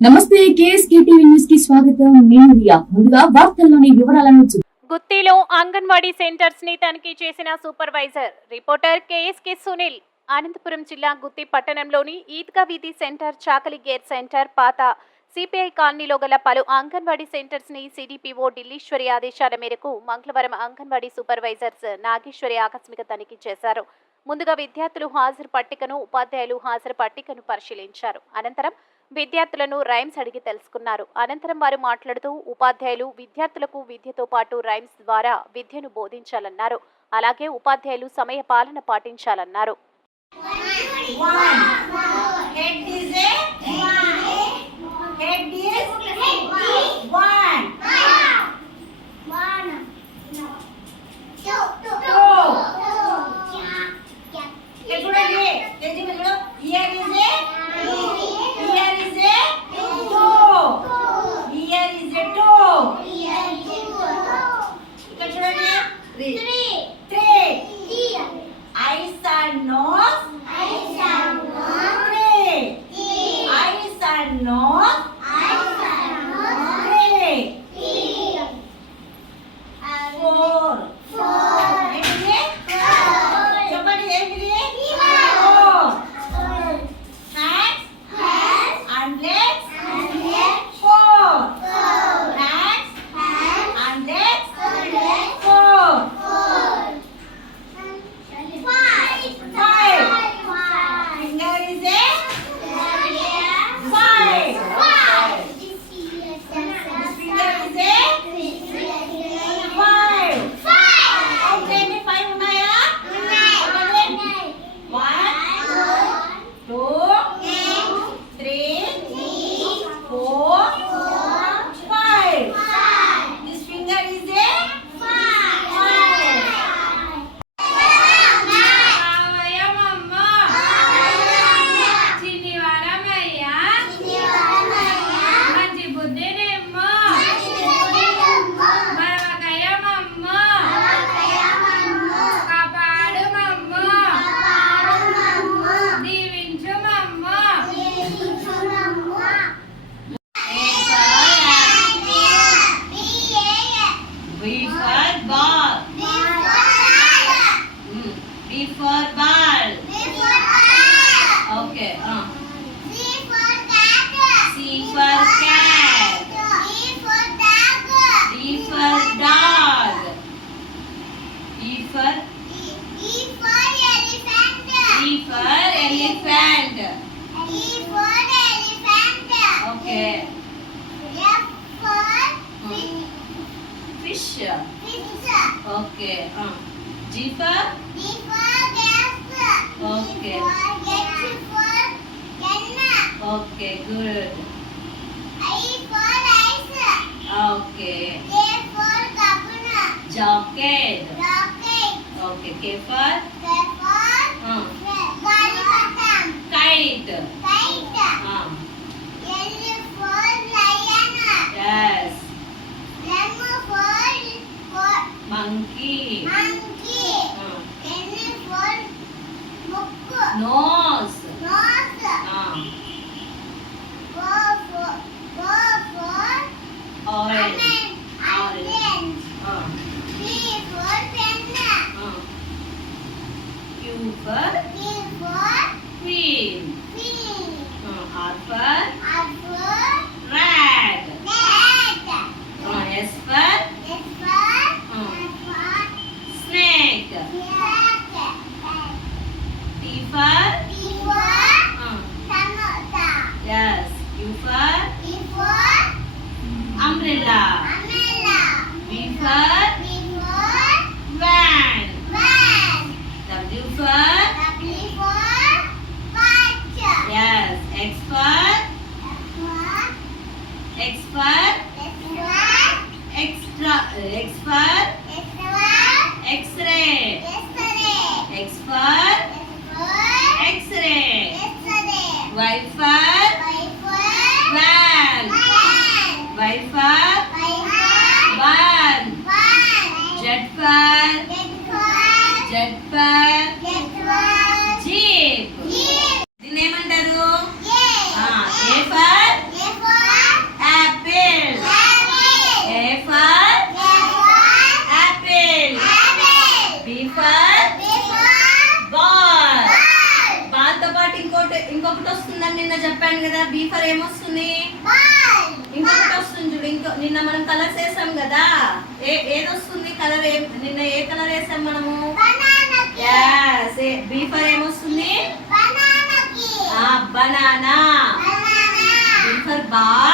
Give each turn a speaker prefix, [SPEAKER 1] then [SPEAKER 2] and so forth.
[SPEAKER 1] నమస్తే కేఎస్కేటీవీ న్యూస్కి స్వాగతం. నేను రియా. ముందుగా వార్తల్లోని వివరాలను చూ-
[SPEAKER 2] గుత్తిలో అంగన్వాడీ సెంటర్స్ని తనిఖీ చేసిన supervisor reporter KSK Sunil Anantapur జిల్లా గుత్తి పట్టణంలోని ఈద్గా వీధి సెంటర్ చాకలి గేర్ సెంటర్ పాత సిపిఐ కాలనీలో గల పలు అంగన్వాడీ సెంటర్స్ని సిడిపిఓ ఢిల్లీశ్వరి ఆదేశాల మేరకు మంగళవారం అంగన్వాడీ సూపర్వైజర్స్ నాగేశ్వరి ఆకస్మిక తనిఖీ చేశారు. ముందుగా విద్యార్థులు హాజరు పట్టికను ఉపాధ్యాయులు హాజరు పట్టికను పరిశీలించారు. అనంతరం విద్యార్థులను రైమ్స్ అడిగి తెలుసుకున్నారు అనంతరం వారు మాట్లాడుతూ ఉపాధ్యాయులు విద్యార్థులకు విద్యతో పాటు రైమ్స్ ద్వారా విద్యను బోధించాలన్నారు అలాగే ఉపాధ్యాయులు సమయ పాలన పాటించాలన్నారు
[SPEAKER 3] for ball. B for ball. Okay. Uh. C for cat. C for cat. D for dog. D for dog. E for E for elephant. E for elephant. E for elephant. Okay. F for uh. fish. Fish. Fish. Okay. Uh. G for G Okay. Okay, good. I for ice. Okay. J for governor. Jacket. Jacket. Okay, K for? K não Y for van. Y for van. Z for Z for నిన్న చెప్పాను కదా be for ఏమొస్తుంది? ఇంకొకటి వస్తుంది చూడు ఇంకో నిన్న మనం కలర్స్ వేసాం కదా. ఏ ఏది వస్తుంది కలర్ ఏ నిన్న ఏ కలర్ వేసాం మనము? బీ ఫర్ ఏమొస్తుంది? Banana B for ball